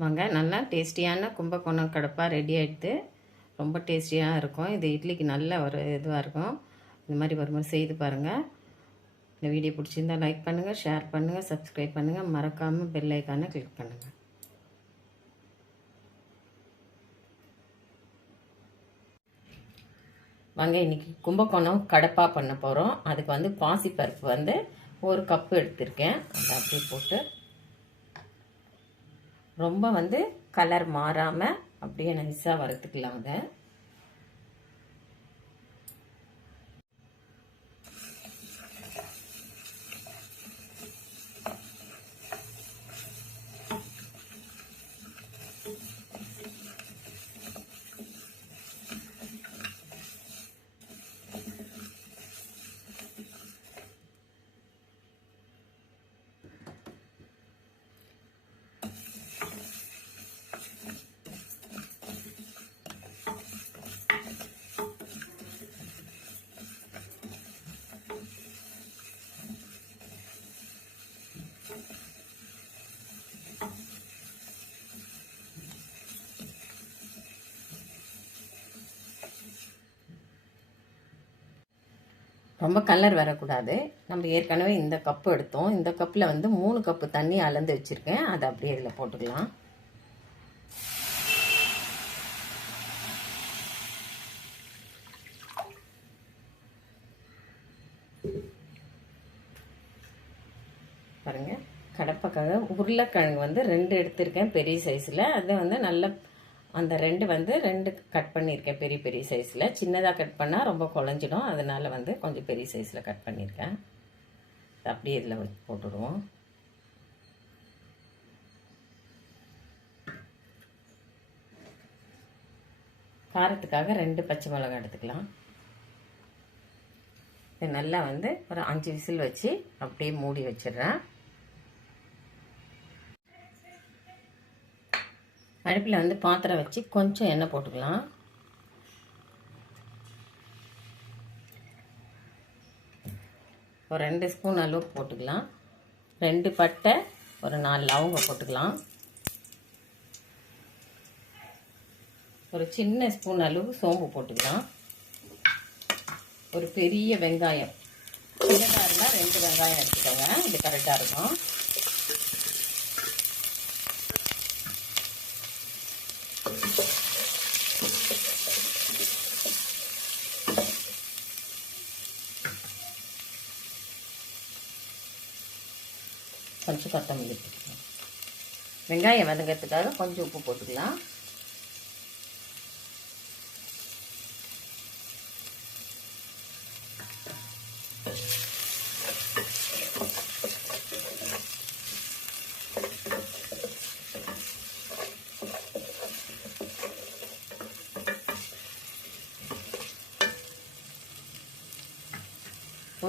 வாங்க நல்லா டேஸ்டியான கும்பகோணம் கடப்பாக ரெடி ஆகிடுது ரொம்ப டேஸ்டியாக இருக்கும். இது இட்லிக்கு நல்ல ஒரு இதுவாக இருக்கும். இந்த மாதிரி ஒரு முறை செய்து பாருங்கள் இந்த வீடியோ பிடிச்சிருந்தா லைக் பண்ணுங்கள் ஷேர் பண்ணுங்கள் சப்ஸ்கிரைப் பண்ணுங்கள் மறக்காமல் பெல் ஐக்கானை கிளிக் பண்ணுங்கள் வாங்க இன்றைக்கி கும்பகோணம் கடப்பாக பண்ண போகிறோம் அதுக்கு வந்து பாசிப்பருப்பு வந்து ஒரு கப்பு எடுத்திருக்கேன். அதை அப்படியே போட்டு ரொம்ப வந்து கலர் மாறாமல் அப்படியே நைஸாக வறுத்துக்கலாம் அதை ரொம்ப கலர் வரக்கூடாது. நம்ம ஏற்கனவே இந்த கப்பு எடுத்தோம். இந்த கப்பில் வந்து மூணு கப்பு தண்ணி அளந்து வச்சுருக்கேன். அதை அப்படியே இதில் போட்டுக்கலாம். பாருங்கள் கடப்பக்கிழங்கு உருளைக்கிழங்கு வந்து ரெண்டு எடுத்திருக்கேன். பெரிய சைஸில் அது வந்து நல்ல அந்த ரெண்டு வந்து ரெண்டு கட் பண்ணியிருக்கேன் பெரிய பெரிய சைஸில் சின்னதாக கட் பண்ணால் ரொம்ப குழஞ்சிடும். அதனால் வந்து கொஞ்சம் பெரிய சைஸில் கட் பண்ணியிருக்கேன். அப்படியே இதில் வச்சு போட்டுடுவோம். காரத்துக்காக ரெண்டு பச்சை மிளகாய் எடுத்துக்கலாம். இது நல்லா வந்து ஒரு அஞ்சு விசில் வச்சு அப்படியே மூடி வச்சிடுறேன். அடுப்பில் வந்து பாத்திரம் வச்சு கொஞ்சம் எண்ணெய் போட்டுக்கலாம். ஒரு ரெண்டு ஸ்பூன் அளவு போட்டுக்கலாம். ரெண்டு பட்டை ஒரு நாலு லவங்க போட்டுக்கலாம். ஒரு சின்ன ஸ்பூன் அளவு சோம்பு போட்டுக்கலாம். ஒரு பெரிய வெங்காயம். சின்னதாக இருந்தால் ரெண்டு வெங்காயம் எடுத்துக்கோங்க. இது கரெக்டாக இருக்கும் கொஞ்சம் கொத்தமல்லி வெங்காயம் வதங்கிறதுக்காக கொஞ்சம் உப்பு போட்டுக்கலாம்.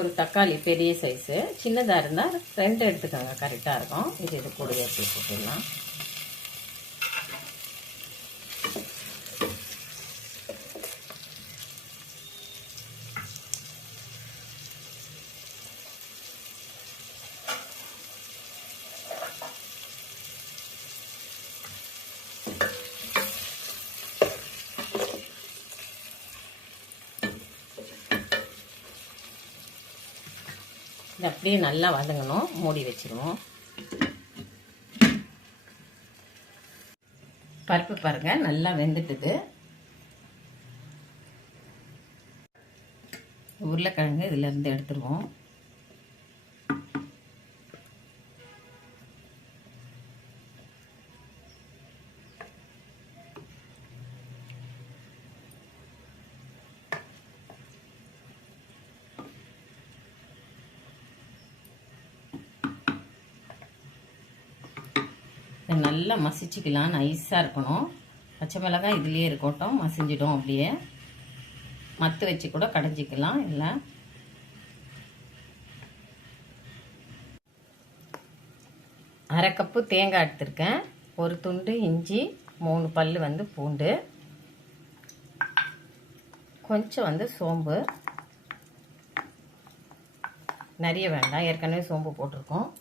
ஒரு தக்காளி பெரிய சைஸு சின்னதாக இருந்தால் ரெண்டு எடுத்துக்கோங்க. கரெக்டாக இருக்கும். இது இது கூடவே போட்டுடலாம் இது அப்படியே நல்லா வதங்கணும் மூடி வச்சிருவோம். பருப்பு பாருங்க நல்லா வெந்துட்டுது. உருளைக்கிழங்கு இதுலேருந்து எடுத்துருவோம். இதை நல்லா மசிச்சுக்கலாம். நைஸாக இருக்கணும். பச்சை மிளகாய் இதுலேயே இருக்கட்டும். மசிஞ்சிடும் அப்படியே. மத்து வச்சு கூட கடைஞ்சிக்கலாம். இல்லை. அரை கப்பு தேங்காய் எடுத்திருக்கேன். ஒரு துண்டு இஞ்சி மூணு பல் வந்து பூண்டு. கொஞ்சம் வந்து சோம்பு. நிறைய வேண்டாம். ஏற்கனவே சோம்பு போட்டிருக்கோம்.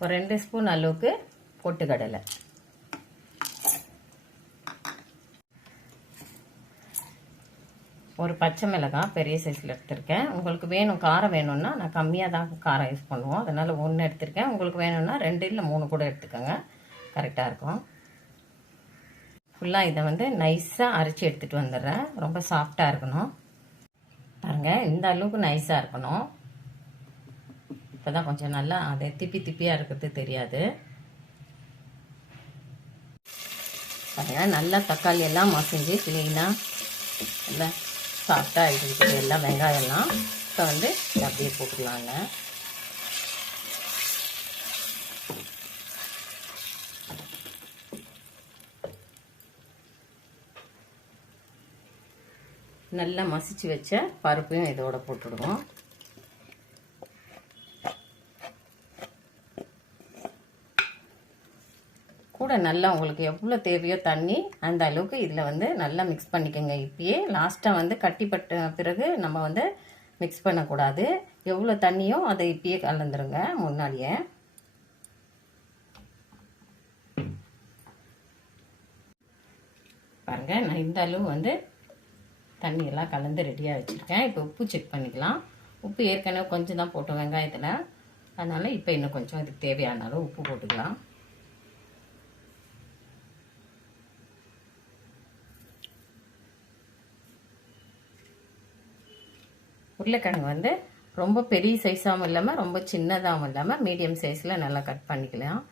ஒரு ரெண்டு ஸ்பூன் அளவுக்கு பொட்டுக்கடலை. ஒரு பச்சை மிளகாய் பெரிய சைஸில் எடுத்திருக்கேன். உங்களுக்கு வேணும் காரம் வேணும்னா நான் கம்மியாக தான் காரம் யூஸ் பண்ணுவோம். அதனால் ஒன்று எடுத்திருக்கேன். உங்களுக்கு வேணும்னா ரெண்டு இல்லை மூணு கூட எடுத்துக்கோங்க. கரெக்டாக இருக்கும். ஃபுல்லாக இதை வந்து நைஸாக அரைச்சி எடுத்துகிட்டு வந்துடுறேன். ரொம்ப சாஃப்டாக இருக்கணும். பாருங்கள் இந்த அளவுக்கு நைஸாக இருக்கணும். இப்போ தான் கொஞ்சம் நல்லா அது திப்பி திப்பியாக இருக்கிறது தெரியாது. பாருங்கள் நல்லா தக்காளி எல்லாம் மசிஞ்சு க்ளீனாக நல்லா சாஃப்டாக இருக்குது. எல்லாம் வெங்காயம்லாம். இப்போ வந்து அப்படியே போட்டுக்கலாங்க. நல்லா மசிச்சு வச்ச பருப்பையும் இதோட போட்டுடுவோம். கூட நல்லா உங்களுக்கு எவ்வளோ தேவையோ தண்ணி அந்த அளவுக்கு இதில் வந்து நல்லா மிக்ஸ் பண்ணிக்கோங்க. இப்பயே லாஸ்ட்டாக வந்து கட்டிப்பட்ட பிறகு நம்ம வந்து மிக்ஸ் பண்ணக்கூடாது. எவ்வளோ தண்ணியோ அதை இப்பயே கலந்துருங்க முன்னாடியே. பாருங்கள் நான் இந்த அளவு வந்து தண்ணியெல்லாம் கலந்து ரெடியாக வச்சுருக்கேன். இப்போ உப்பு செக் பண்ணிக்கலாம். உப்பு ஏற்கனவே கொஞ்சம் தான் போட்டோம் வெங்காயத்தில். அதனால் இப்போ இன்னும் கொஞ்சம் அதுக்கு தேவையான அளவு உப்பு போட்டுக்கலாம். உருளைக்கிழங்கு வந்து ரொம்ப பெரிய சைஸாகவும் இல்லாமல் ரொம்ப சின்னதாகவும் இல்லாமல் மீடியம் சைஸில் நல்லா கட் பண்ணிக்கலாம்.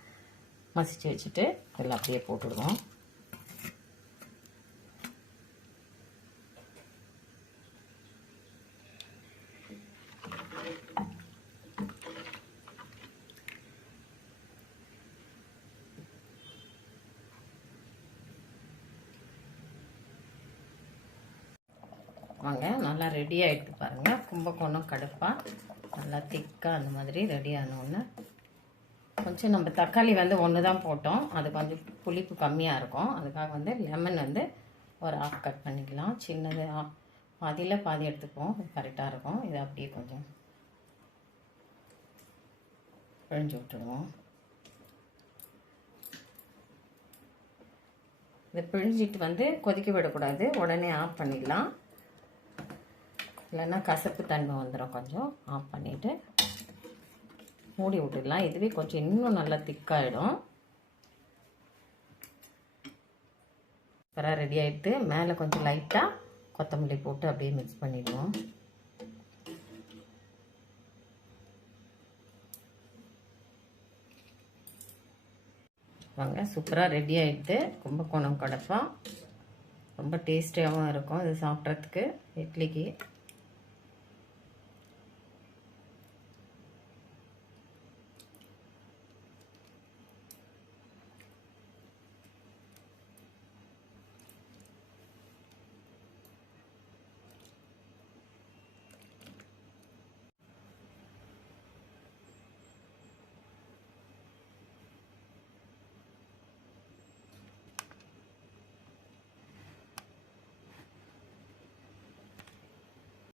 மசிச்சு வச்சுட்டு எல்லாம் அப்படியே போட்டுடுவோம். வாங்க நல்லா ரெடி ஆகிட்டு கும்பகோணம் கடுப்பா. நல்லா திக்காக அந்த மாதிரி ரெடி ஆனோன்னு கொஞ்சம் நம்ம தக்காளி வந்து ஒன்று தான் போட்டோம். அது கொஞ்சம் புளிப்பு கம்மியாக இருக்கும். அதுக்காக வந்து லெமன் வந்து ஒரு ஆஃப் கட் பண்ணிக்கலாம். சின்னது பாதியில் பாதி எடுத்துப்போம். கரெக்டாக இருக்கும். இதை அப்படியே கொஞ்சம் பிழிஞ்சு விட்டுடுவோம். இதை பிழிஞ்சிட்டு வந்து கொதிக்க விடக்கூடாது. உடனே ஆஃப் பண்ணிடலாம். இல்லைன்னா கசப்பு தன்மை வந்துடும் கொஞ்சம். ஆஃப் பண்ணிவிட்டு மூடி விட்டுடலாம். இதுவே கொஞ்சம் இன்னும் நல்லா திக்காகிடும் சூப்பராக ரெடி ஆகிட்டு மேலே கொஞ்சம் லைட்டாக கொத்தமல்லி போட்டு அப்படியே மிக்ஸ் பண்ணிடுவோம். வாங்க சூப்பராக ரெடி ஆகிட்டு கும்பகோணம் கடப்பா ரொம்ப டேஸ்டியாகவும் இருக்கும். இது சாப்பிட்றதுக்கு இட்லிக்கு.